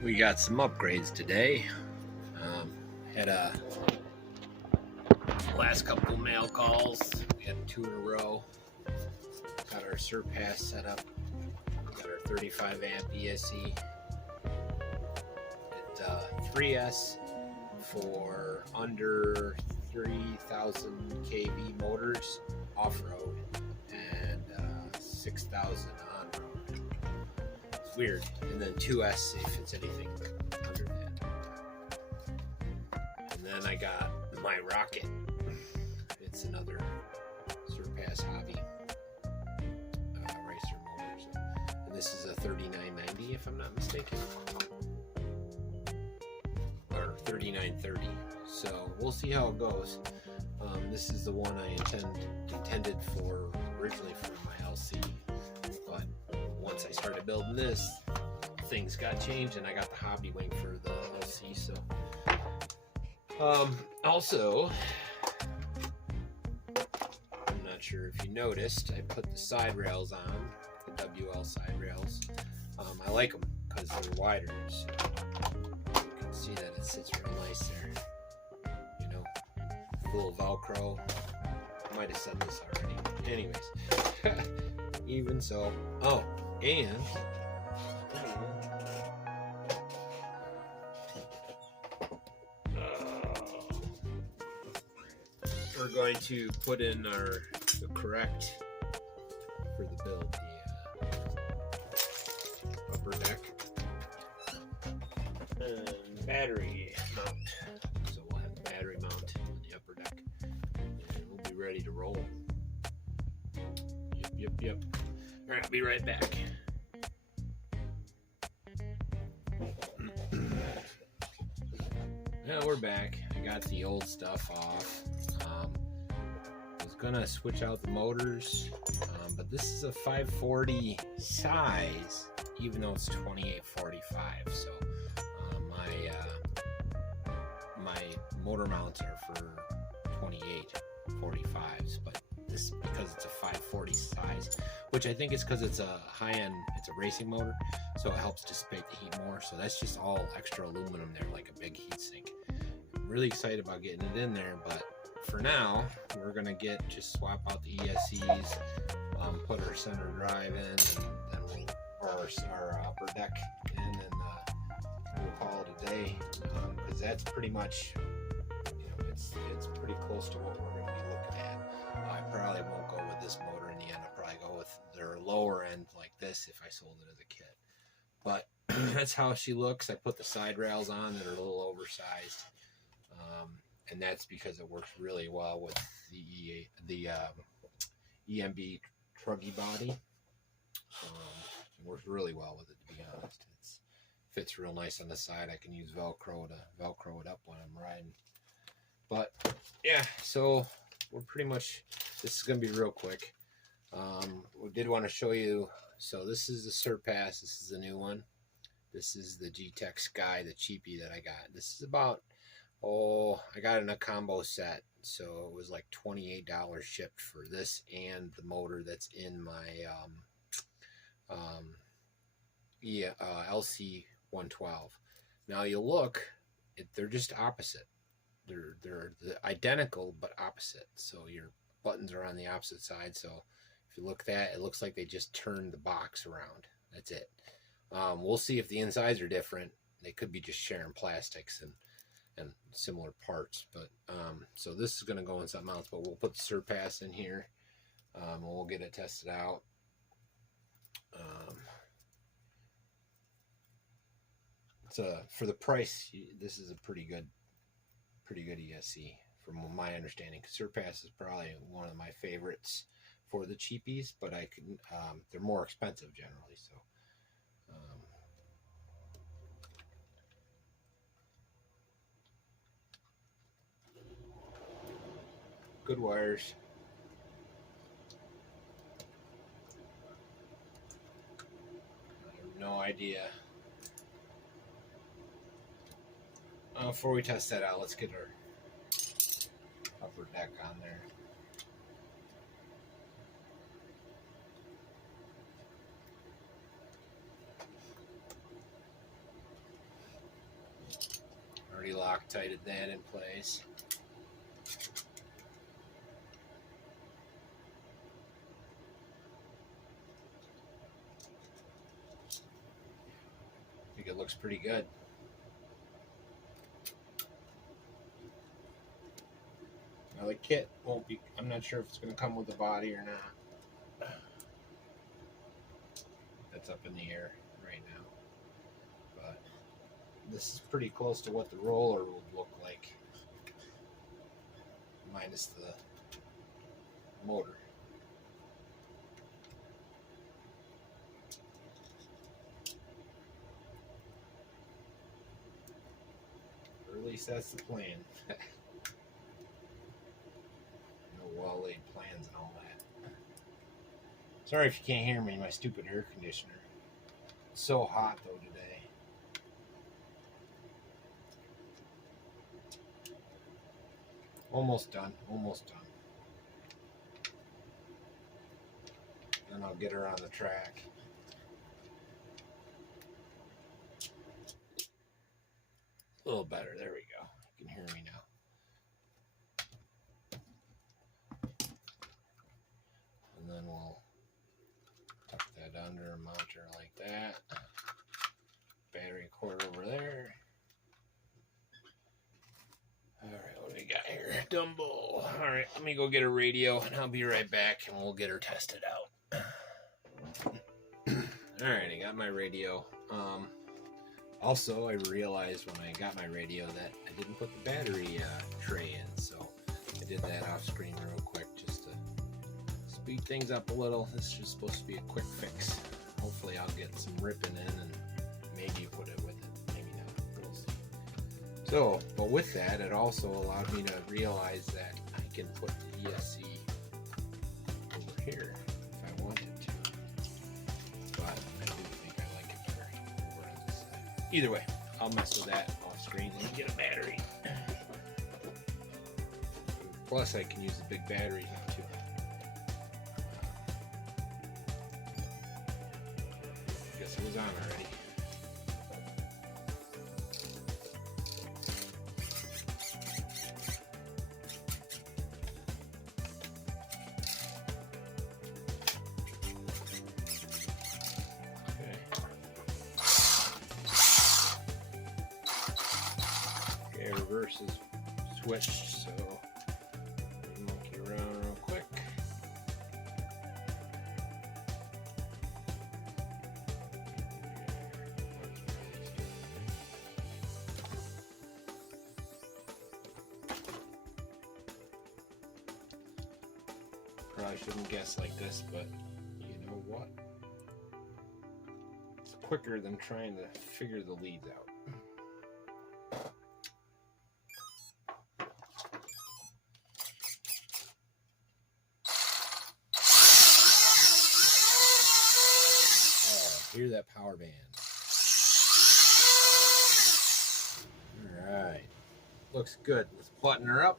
We got some upgrades today. Had a last couple mail calls. We had 2 in a row. Got our Surpass set up. Got our 35 amp ESC. At 3S for under 3,000 kV motors off-road and 6,000 on-road. It's weird. And then 2S if it's anything under that. And then I got my Rocket. It's another Surpass hobby racer motor. And this is a 3990 if I'm not mistaken. Or 3930. So we'll see how it goes. This is the one I intended for originally for my LC, but once I started building this, things got changed and I got the hobby wing for the LC. So also, I'm not sure if you noticed, I put the side rails on, the WL side rails. I like them because they're wider, so you can see that it sits real nice there. You know, a little Velcro. I might have said this already. Anyways, even so. Oh, and we're going to put in the correct for the build, the upper deck and battery mount. So we'll have the battery mount on the upper deck and we'll be ready to roll. Yep. All right, be right back. Now we're back. I got the old stuff off. I was gonna switch out the motors, but this is a 540 size, even though it's 2845. So my motor mounts are for 2845s, but this, because it's a 540 size, which I think is because it's a high-end, it's a racing motor, so it helps dissipate the heat more. So that's just all extra aluminum there, like a big heat sink. I'm really excited about getting it in there, but for now we're gonna just swap out the ESCs, put our center drive in, and then our upper deck in, and we'll call it a day, because that's pretty much, it's pretty close to what we're going to be looking at. I probably won't go with this motor in the end. I'll probably go with their lower end like this if I sold it as a kit. But that's how she looks. I put the side rails on that are a little oversized, and that's because it works really well with the EMB truggy body. It works really well with it, to be honest. It fits real nice on the side. I can use Velcro to Velcro it up when I'm riding. But yeah, so we're pretty much, this is going to be real quick. We did want to show you, so this is the Surpass. This is the new one. This is the G-Tech Sky, the cheapie that I got. This is about, I got it in a combo set, so it was like $28 shipped for this and the motor that's in my LC 112. Now you look, they're just opposite. They're identical but opposite. So your buttons are on the opposite side. So if you look at that, it looks like they just turned the box around. That's it. We'll see if the insides are different. They could be just sharing plastics and similar parts. But so this is going to go in something else. But we'll put the Surpass in here, and we'll get it tested out. For the price, this is a pretty good ESC from my understanding. Surpass is probably one of my favorites for the cheapies, but they're more expensive generally. So good wires. I have no idea. Before we test that out, let's get our upper deck on there. already Loctited that in place. I think it looks pretty good. Now the kit won't be, I'm not sure if it's going to come with the body or not. That's up in the air right now. But this is pretty close to what the roller would look like, minus the motor. Or at least that's the plan. Well-laid plans and all that. Sorry if you can't hear me, my stupid air conditioner. It's so hot though today. Almost done, almost done. Then I'll get her on the track. A little better, there we go. You can hear me now. And then we'll tuck that under and mount her like that. Battery cord over there. Alright, what do we got here? Dumbo. Alright, let me go get a radio and I'll be right back and we'll get her tested out. Alright, I got my radio. Also, I realized when I got my radio that I didn't put the battery tray in, so I did that off screen real quick just to speed things up a little. This is just supposed to be a quick fix. Hopefully I'll get some ripping in and maybe put it with it, maybe not, we'll see. So, but with that, it also allowed me to realize that I can put the ESC over here if I wanted to. But I do think I like it better over on this side. Either way, I'll mess with that off screen and get a battery. Plus I can use the big batteries now too. Guess it was on already. Okay, reverse is switched, so monkey around real quick. Probably shouldn't guess like this, but you know what? It's quicker than trying to figure the leads out. Hear that power band. Alright. Looks good. Let's button her up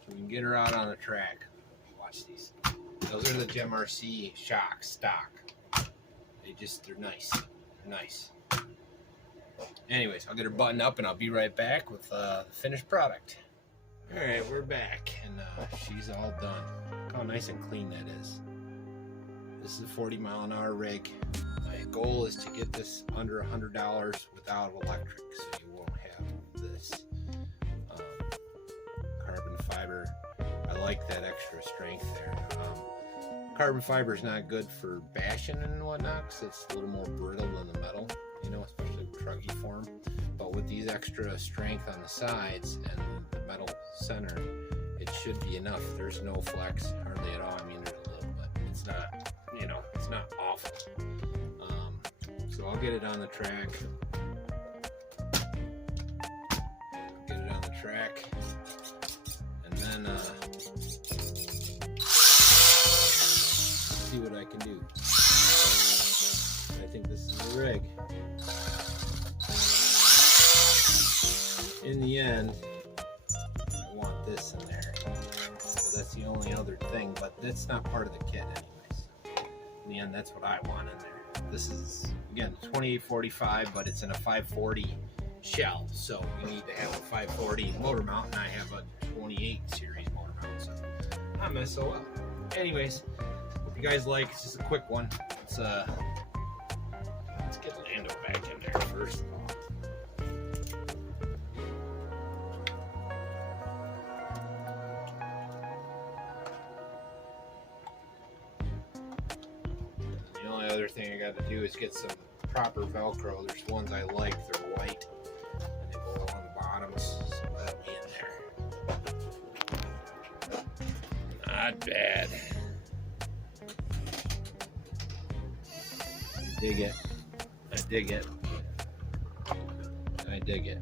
so we can get her out on the track. Watch these. Those are the GemRC shocks stock. They're nice. They're nice. Anyways, I'll get her buttoned up and I'll be right back with the finished product. Alright, we're back and she's all done. Look how nice and clean that is. This is a 40-mile-an-hour rig. My goal is to get this under $100 without electric, so you won't have this carbon fiber. I like that extra strength there. Carbon fiber is not good for bashing and whatnot, because it's a little more brittle than the metal, you know, especially in truggy form. But with these extra strength on the sides and the metal center, it should be enough. There's no flex hardly at all. I mean, there's a little, but it's not, you know, it's not awful. So I'll get it on the track. Get it on the track, and then see what I can do. I think this is the rig. In the end, I want this in there. So that's the only other thing, but that's not part of the kit anyways. In the end, that's what I want in there. This is, again, 2845, but it's in a 540 shell. So we need to have a 540 motor mount, and I have a 28 series motor mount. So I'm gonna sew up. Anyways, hope you guys like. It's just a quick one. Let's get Lando back in there first of all. The only other thing I got to do is get some proper Velcro. There's ones I like. They're white and they go along the bottoms, so that'll be in there. Not bad. I dig it. I dig it. I dig it.